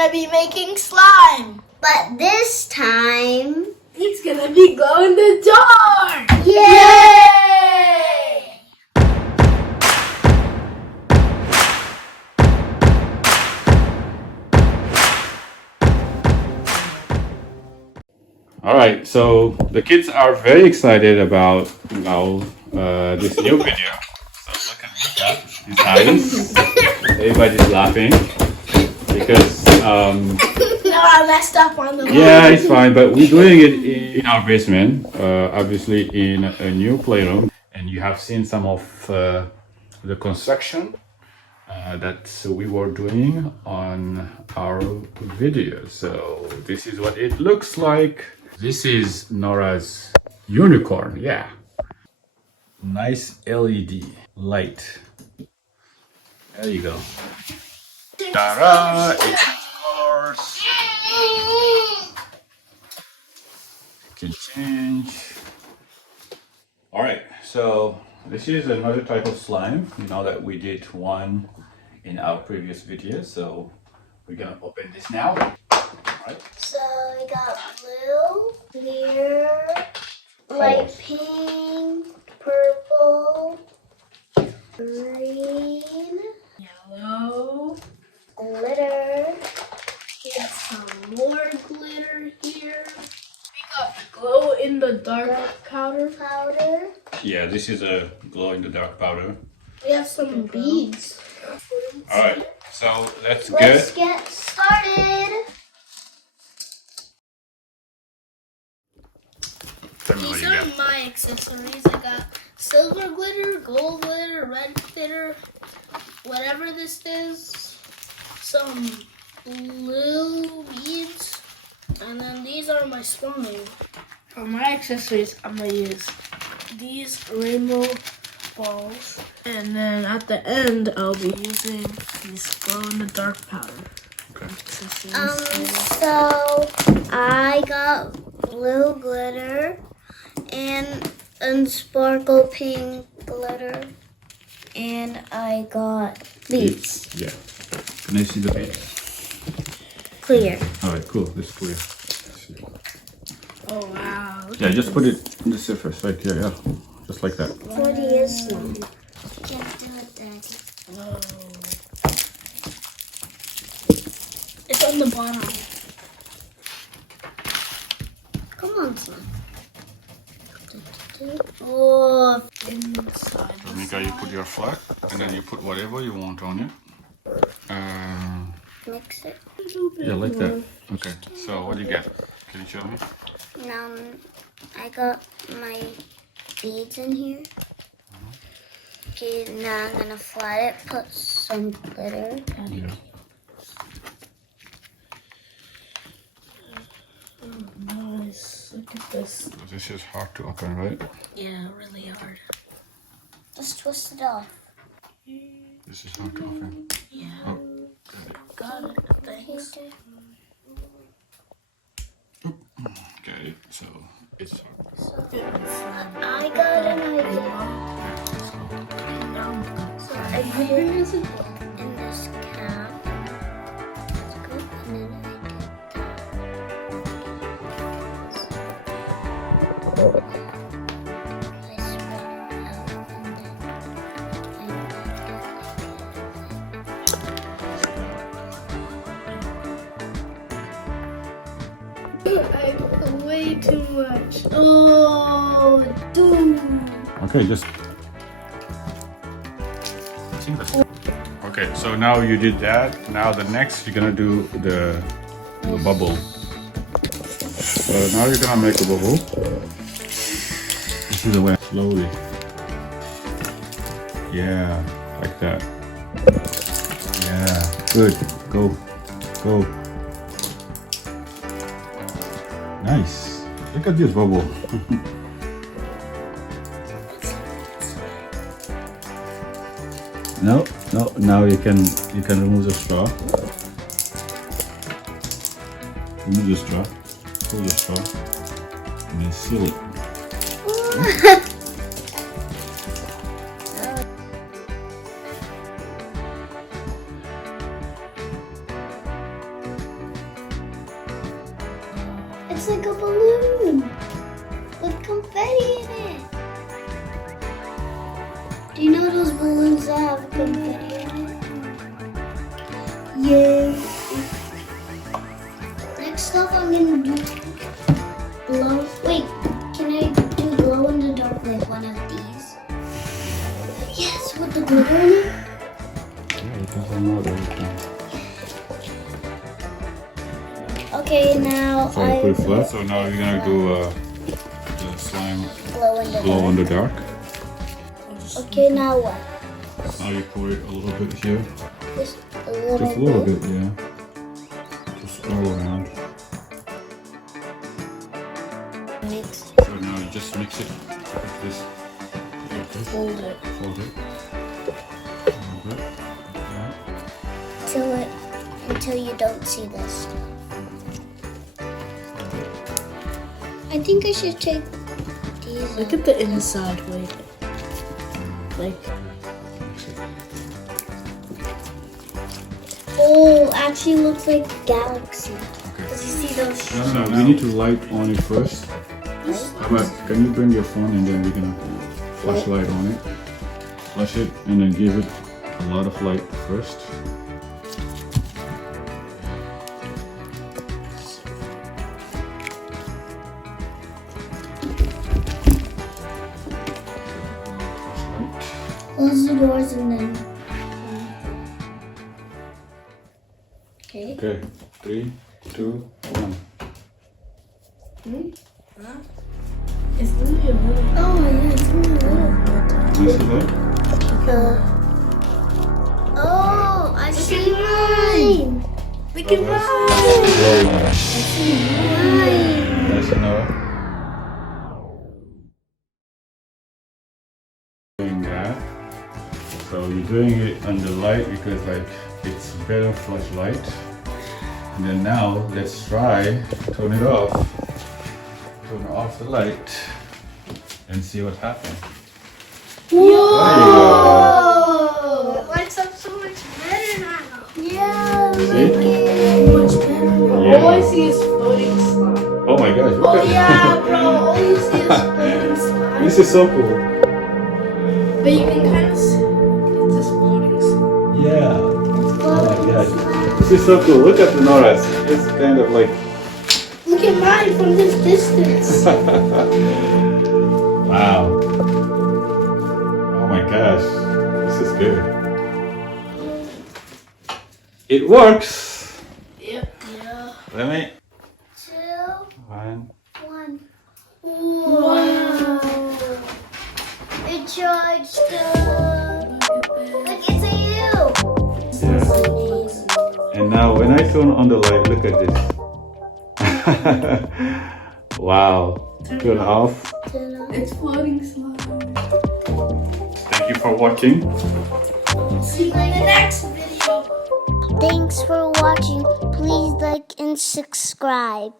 gonna be making slime. But this time, He's gonna be glow in the dark. yay! All right, so the kids are very excited about now this new video. So look at his eyes. Everybody's laughing because No, I messed up on the yeah, it's fine. But we're doing it in our basement, obviously in a new playroom, and you have seen some of the construction that we were doing on our video. So this is what it looks like. This is Nora's unicorn. Yeah, nice LED light. There you go. Ta-da! It's colors. You can change. All right, so this is another type of slime. You know that we did one in our previous video, so we're gonna open this now. All right. So we got blue, clear, light pink, purple, green, yellow. glitter, We got some more glitter here. We got glow in the dark powder. powder. Yeah, this is a glow in the dark powder. We have some beads. All right, so let's Let's get. get started. Tell me what These you are got. my accessories. I got silver glitter, gold glitter, red glitter, whatever this is. Some blue beads. And then these are my swimming. For my accessories, I'm going to use these rainbow balls. And then at the end, I'll be using these glow-in-the-dark powder. Accessories. So I got blue glitter and sparkle pink glitter, and I got beads. Yeah. Can I see the beads? Clear. All right, cool. This is clear. Oh, wow. Yeah, just put it in the surface right here. Yeah, just like that. What is slime? Can't do it, Daddy. Oh. It's on the bottom. Come on, slime. Oh, Inside. So Mika, you put your flag, and then you put whatever you want on it. mix it. Yeah, like that. Okay. So what do you get? Can you show me? Now I got my beads in here. Okay, now I'm gonna flat it, put some glitter. Yeah. Nice. Look at this. This is hard to open, right? Yeah, really hard. Just twist it off. This is hard to open. Yeah. Oh, Got it. Thanks. okay. So it's hard. I got an idea. So I put it in this cap. It's good. And then I spread it out and I put way too much. Oh, dude. Okay, just. Okay, so now you did that. Now the next you're gonna do the bubble. So now you're gonna make a bubble. This is the way. Slowly. Yeah, like that. Yeah, good. Go, go. Nice. Look at this bubble. No, no. Now you can remove the straw. Remove the straw. Pull the straw. And then seal it. looks like a balloon with confetti in it. Do you know those balloons that have confetti in it? Yay! Next up, I'm gonna do glow. Wait, can I do glow in the dark like one of these? Yes, with the glitter in it. Yeah, it doesn't matter. Okay, now So you put it flat. So now you're gonna do the slime glow in the dark. Okay, now what? Now you pour it a little bit here. Just a little Just a little bit, yeah. Just all around. Mix. So now you just mix it like this. Like this. Hold it. Fold it. A little bit. Like Until you don't see this. I think I should take these. Look at the inside, wait. Like, Oh, actually looks like galaxy. Okay. Does you see those? No, we need to light on it first. How about, can you bring your phone and then we can flash light on it? Flash it and then give it a lot of light first. Close the doors and then. Okay. Okay, 3, 2, 1. it's really a little. Oh yeah, it's really little. You see that? Oh, I see mine. Look at mine. Glowing. I see mine. That's enough. Doing that. So you're doing it under light because like it's better flashlight. And then now let's try turn it off. Turn off the light and see what happens. Whoa! It lights up so much better now. Yeah, See? look it. Much better. Yeah. All I see is floating slime. Oh my gosh, look Oh at yeah, bro. All you see is floating slime. This is so cool. But you can kind of see it's just floating slime. Yeah. Oh my gosh. This is so cool. Look at the Noras. It's kind of like Look at mine from this distance. wow. Oh my gosh. This is good. It works. Yep. Yeah. Let me. 2, 1. 1. Wow. It charged Look, it's a U. Yeah. And now when I turn on the light, look at this. Wow. Turn off. It's floating slime. Thank you for watching. See you in the next video. Thanks for watching. Please like and subscribe.